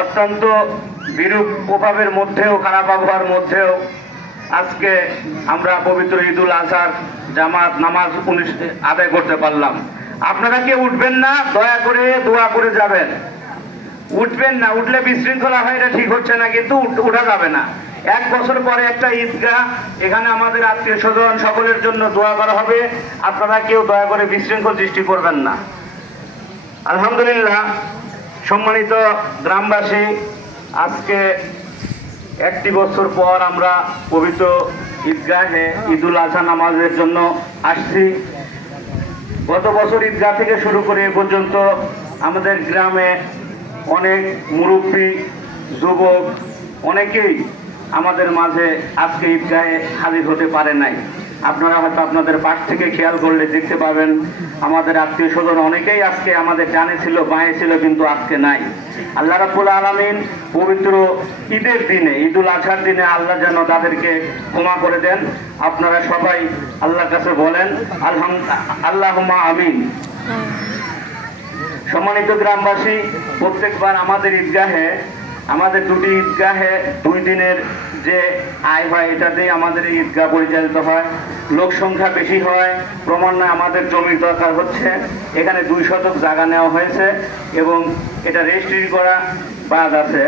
অত্যন্ত বিরূপ প্রভাবের মধ্যেও, খারাপ আবহাওয়ার মধ্যেও আজকে আমরা পবিত্র ঈদুল আজহার জামাত নামাজ আদায় করতে পারলাম। আপনারা কেউ উঠবেন না, দয়া করে দোয়া করে যাবেন। উঠবেন না, উঠলে বিশৃঙ্খলা হয়, এটা ঠিক হচ্ছে না, কিন্তু উঠা যাবে না। 1 বছর পরে একটা ঈদগাহ, এখানে আমাদের আত্মীয় স্বজন সকলের জন্য দোয়া করা হবে। আপনারা কেউ দয়া করে বিশৃঙ্খল সৃষ্টি করবেন না। আলহামদুলিল্লাহ, সম্মানিত গ্রামবাসী, আজকে 1 বছর পর আমরা পবিত্র ঈদগাহে ঈদুল আজহা নামাজের জন্য আসছি। গত বছর ঈদগাহ থেকে শুরু করে এ পর্যন্ত আমাদের গ্রামে অনেক মুরব্বী, যুবক অনেকেই আমাদের মাঝে আজকে ঈদগাহে হাজির হতে পারে নাই। আপনারা হয়তো আপনাদের পাশ থেকে খেয়াল করলে দেখতে পাবেন আমাদের আত্মীয় স্বজন অনেকেই আজকে আমাদের ডানে ছিল, বাঁয়ে ছিল, কিন্তু আজকে নাই। আল্লাহ রাব্বুল আলামিন পবিত্র ঈদের দিনে, ঈদুল আজহার দিনে আল্লাহ যেন তাদেরকে ক্ষমা করে দেন। আপনারা সবাই আল্লাহর কাছে বলেন আল্লাহুম্মা আমিন। সম্মানিত গ্রামবাসী, প্রত্যেকবার আমাদের ঈদগাহে, আমাদের 2টি ঈদগাহে 2 দিনের যে আয় হয়, এটাতেই আমাদের ঈদগাহ পরিচালিত হয়। লোক সংখ্যা বেশি হয় ক্রমান্বয়ে আমাদের জমির দরকার হচ্ছে। এখানে 2 শতক জায়গা নেওয়া হয়েছে এবং এটা রেজিস্ট্রি করা বাদ আছে।